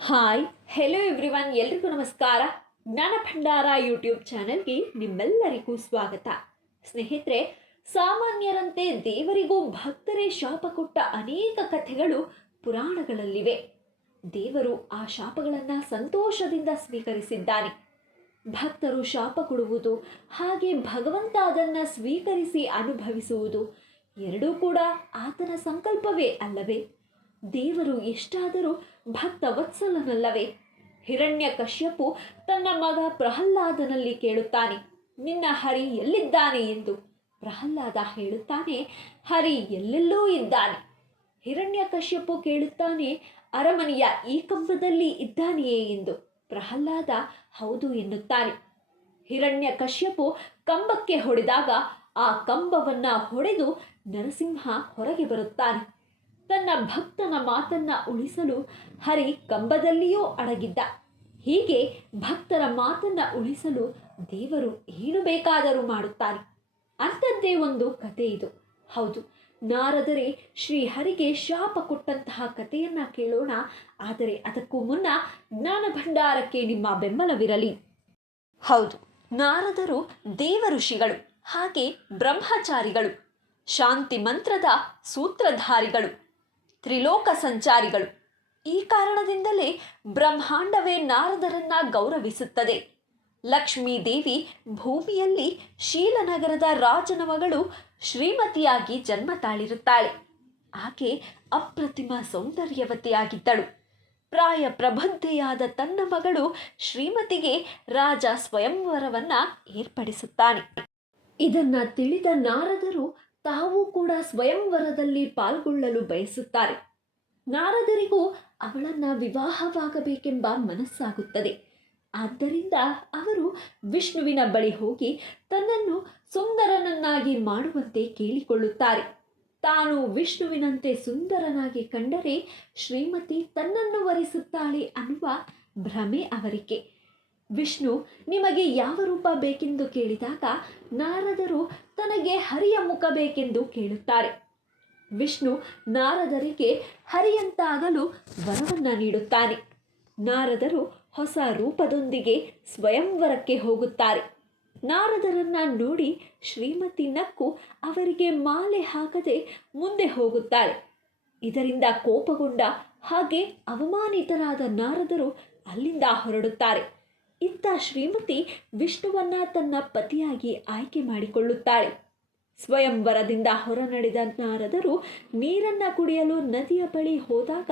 Hi hello everyone, ಎಲ್ರಿಗೂ ನಮಸ್ಕಾರ. ಜ್ಞಾನ ಭಂಡಾರ ಯೂಟ್ಯೂಬ್ ಚಾನೆಲ್ಗೆ ನಿಮ್ಮೆಲ್ಲರಿಗೂ ಸ್ವಾಗತ. ಸ್ನೇಹಿತರೆ, ಸಾಮಾನ್ಯರಂತೆ ದೇವರಿಗೂ ಭಕ್ತರೇ ಶಾಪ ಕೊಟ್ಟ ಅನೇಕ ಕಥೆಗಳು ಪುರಾಣಗಳಲ್ಲಿವೆ. ದೇವರು ಆ ಶಾಪಗಳನ್ನು ಸಂತೋಷದಿಂದ ಸ್ವೀಕರಿಸಿದ್ದಾನೆ. ಭಕ್ತರು ಶಾಪ ಕೊಡುವುದು ಹಾಗೆ ಭಗವಂತ ಅದನ್ನು ಸ್ವೀಕರಿಸಿ ಅನುಭವಿಸುವುದು ಎರಡೂ ಕೂಡ ಆತನ ಸಂಕಲ್ಪವೇ ಅಲ್ಲವೇ? ದೇವರು ಎಷ್ಟಾದರೂ ಭಕ್ತ ವತ್ಸಲನಲ್ಲವೇ? ಹಿರಣ್ಯಕಶ್ಯಪು ತನ್ನ ಮಗ ಪ್ರಹ್ಲಾದನಲ್ಲಿ ಕೇಳುತ್ತಾನೆ, ನಿನ್ನ ಹರಿ ಎಲ್ಲಿದ್ದಾನೆ ಎಂದು. ಪ್ರಹ್ಲಾದ ಹೇಳುತ್ತಾನೆ, ಹರಿ ಎಲ್ಲೆಲ್ಲೂ ಇದ್ದಾನೆ. ಹಿರಣ್ಯಕಶ್ಯಪು ಕೇಳುತ್ತಾನೆ, ಅರಮನೆಯ ಈ ಕಂಬದಲ್ಲಿ ಇದ್ದಾನೆಯೇ ಎಂದು. ಪ್ರಹ್ಲಾದ ಹೌದು ಎನ್ನುತ್ತಾನೆ. ಹಿರಣ್ಯಕಶ್ಯಪು ಕಂಬಕ್ಕೆ ಹೊಡೆದಾಗ ಆ ಕಂಬವನ್ನ ಹೊಡೆದು ನರಸಿಂಹ ಹೊರಗೆ ಬರುತ್ತಾನೆ. ತನ್ನ ಭಕ್ತನ ಮಾತನ್ನ ಉಳಿಸಲು ಹರಿ ಕಂಬದಲ್ಲಿಯೂ ಅಡಗಿದ್ದ. ಹೀಗೆ ಭಕ್ತರ ಮಾತನ್ನ ಉಳಿಸಲು ದೇವರು ಏನು ಬೇಕಾದರೂ ಮಾಡುತ್ತಾನೆ. ಅಂಥದ್ದೇ ಒಂದು ಕತೆ ಇದು. ಹೌದು, ನಾರದರೆ ಶ್ರೀಹರಿಗೆ ಶಾಪ ಕೊಟ್ಟಂತಹ ಕಥೆಯನ್ನ ಕೇಳೋಣ. ಆದರೆ ಅದಕ್ಕೂ ಮುನ್ನ ಜ್ಞಾನ ಭಂಡಾರಕ್ಕೆ ನಿಮ್ಮ ಬೆಂಬಲವಿರಲಿ. ಹೌದು, ನಾರದರು ದೇವ ಋಷಿಗಳು, ಹಾಗೆ ಬ್ರಹ್ಮಚಾರಿಗಳು, ಶಾಂತಿ ಮಂತ್ರದ ಸೂತ್ರಧಾರಿಗಳು, ತ್ರಿಲೋಕ ಸಂಚಾರಿಗಳು. ಈ ಕಾರಣದಿಂದಲೇ ಬ್ರಹ್ಮಾಂಡವೇ ನಾರದರನ್ನ ಗೌರವಿಸುತ್ತದೆ. ಲಕ್ಷ್ಮೀ ದೇವಿ ಭೂಮಿಯಲ್ಲಿ ಶೀಲನಗರದ ರಾಜನ ಮಗಳು ಶ್ರೀಮತಿಯಾಗಿ ಜನ್ಮ ತಾಳಿರುತ್ತಾಳೆ. ಆಕೆ ಅಪ್ರತಿಮ ಸೌಂದರ್ಯವತಿಯಾಗಿದ್ದಳು. ಪ್ರಾಯ ಪ್ರಬುದ್ಧೆಯಾದ ತನ್ನ ಮಗಳು ಶ್ರೀಮತಿಗೆ ರಾಜ ಸ್ವಯಂವರವನ್ನ ಏರ್ಪಡಿಸುತ್ತಾನೆ. ಇದನ್ನ ತಿಳಿದ ನಾರದರು ತಾವು ಕೂಡ ಸ್ವಯಂವರದಲ್ಲಿ ಪಾಲ್ಗೊಳ್ಳಲು ಬಯಸುತ್ತಾರೆ. ನಾರದರಿಗೂ ಅವಳನ್ನ ವಿವಾಹವಾಗಬೇಕೆಂಬ ಮನಸ್ಸಾಗುತ್ತದೆ. ಆದ್ದರಿಂದ ಅವರು ವಿಷ್ಣುವಿನ ಬಳಿ ಹೋಗಿ ತನ್ನನ್ನು ಸುಂದರನನ್ನಾಗಿ ಮಾಡುವಂತೆ ಕೇಳಿಕೊಳ್ಳುತ್ತಾರೆ. ತಾನು ವಿಷ್ಣುವಿನಂತೆ ಸುಂದರನಾಗಿ ಕಂಡರೆ ಶ್ರೀಮತಿ ತನ್ನನ್ನು ವರಿಸುತ್ತಾಳೆ ಅನ್ನುವ ಭ್ರಮೆ ಅವರಿಗೆ. ವಿಷ್ಣು ನಿಮಗೆ ಯಾವ ರೂಪ ಬೇಕೆಂದು ಕೇಳಿದಾಗ ನಾರದರು ತನಗೆ ಹರಿಯ ಮುಖ ಬೇಕೆಂದು ಕೇಳುತ್ತಾರೆ. ವಿಷ್ಣು ನಾರದರಿಗೆ ಹರಿಯಂತಾಗಲು ವರವನ್ನ ನೀಡುತ್ತಾನೆ. ನಾರದರು ಹೊಸ ರೂಪದೊಂದಿಗೆ ಸ್ವಯಂವರಕ್ಕೆ ಹೋಗುತ್ತಾರೆ. ನಾರದರನ್ನ ನೋಡಿ ಶ್ರೀಮತಿ ನಕ್ಕು ಅವರಿಗೆ ಮಾಲೆ ಹಾಕದೆ ಮುಂದೆ ಹೋಗುತ್ತಾಳೆ. ಇದರಿಂದ ಕೋಪಗೊಂಡ ಹಾಗೆ ಅವಮಾನಿತರಾದ ನಾರದರು ಅಲ್ಲಿಂದ ಹೊರಡುತ್ತಾರೆ. ಇತ್ತ ಶ್ರೀಮತಿ ವಿಷ್ಣುವನ್ನ ತನ್ನ ಪತಿಯಾಗಿ ಆಯ್ಕೆ ಮಾಡಿಕೊಳ್ಳುತ್ತಾಳೆ. ಸ್ವಯಂವರದಿಂದ ಹೊರನಡೆದ ನಾರದರು ನೀರನ್ನ ಕುಡಿಯಲು ನದಿಯ ಬಳಿ ಹೋದಾಗ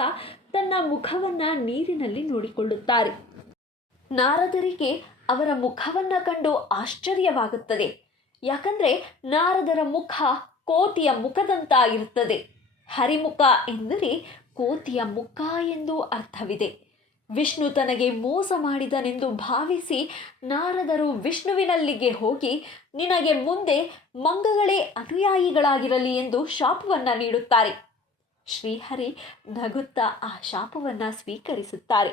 ತನ್ನ ಮುಖವನ್ನ ನೀರಿನಲ್ಲಿ ನೋಡಿಕೊಳ್ಳುತ್ತಾರೆ. ನಾರದರಿಗೆ ಅವರ ಮುಖವನ್ನ ಕಂಡು ಆಶ್ಚರ್ಯವಾಗುತ್ತದೆ. ಯಾಕಂದ್ರೆ ನಾರದರ ಮುಖ ಕೋತಿಯ ಮುಖದಂತ ಇರುತ್ತದೆ. ಹರಿಮುಖ ಎಂದರೆ ಕೋತಿಯ ಮುಖ ಎಂದು ಅರ್ಥವಿದೆ. ವಿಷ್ಣು ತನಗೆ ಮೋಸ ಮಾಡಿದನೆಂದು ಭಾವಿಸಿ ನಾರದರು ವಿಷ್ಣುವಿನಲ್ಲಿಗೆ ಹೋಗಿ ನಿನಗೆ ಮುಂದೆ ಮಂಗಗಳೇ ಅನುಯಾಯಿಗಳಾಗಿರಲಿ ಎಂದು ಶಾಪವನ್ನ ನೀಡುತ್ತಾರೆ. ಶ್ರೀಹರಿ ನಗುತ್ತಾ ಆ ಶಾಪವನ್ನ ಸ್ವೀಕರಿಸುತ್ತಾರೆ.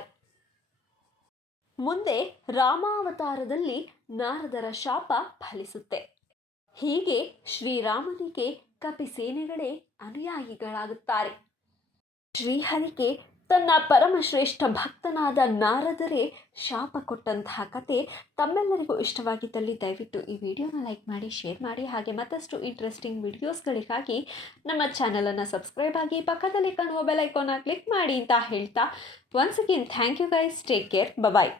ಮುಂದೆ ರಾಮಾವತಾರದಲ್ಲಿ ನಾರದರ ಶಾಪ ಫಲಿಸುತ್ತೆ. ಹೀಗೆ ಶ್ರೀರಾಮನಿಗೆ ಕಪಿಸೇನೆಗಳೇ ಅನುಯಾಯಿಗಳಾಗುತ್ತಾರೆ. ಶ್ರೀಹರಿಗೆ ತನ್ನ ಪರಮಶ್ರೇಷ್ಠ ಭಕ್ತನಾದ ನಾರದರೇ ಶಾಪ ಕೊಟ್ಟಂತಹ ಕತೆ ತಮ್ಮೆಲ್ಲರಿಗೂ ಇಷ್ಟವಾಗಿದ್ದಲ್ಲಿ ದಯವಿಟ್ಟು ಈ ವಿಡಿಯೋನ ಲೈಕ್ ಮಾಡಿ, ಶೇರ್ ಮಾಡಿ. ಹಾಗೆ ಮತ್ತಷ್ಟು ಇಂಟ್ರೆಸ್ಟಿಂಗ್ ವಿಡಿಯೋಸ್ಗಳಿಗಾಗಿ ನಮ್ಮ ಚಾನಲನ್ನು ಸಬ್ಸ್ಕ್ರೈಬ್ ಆಗಿ, ಪಕ್ಕದಲ್ಲಿ ಕಾಣುವ ಬೆಲ್ ಐಕಾನ್ನ ಕ್ಲಿಕ್ ಮಾಡಿ ಅಂತ ಹೇಳ್ತಾ, once again thank you guys. Take care. Bye.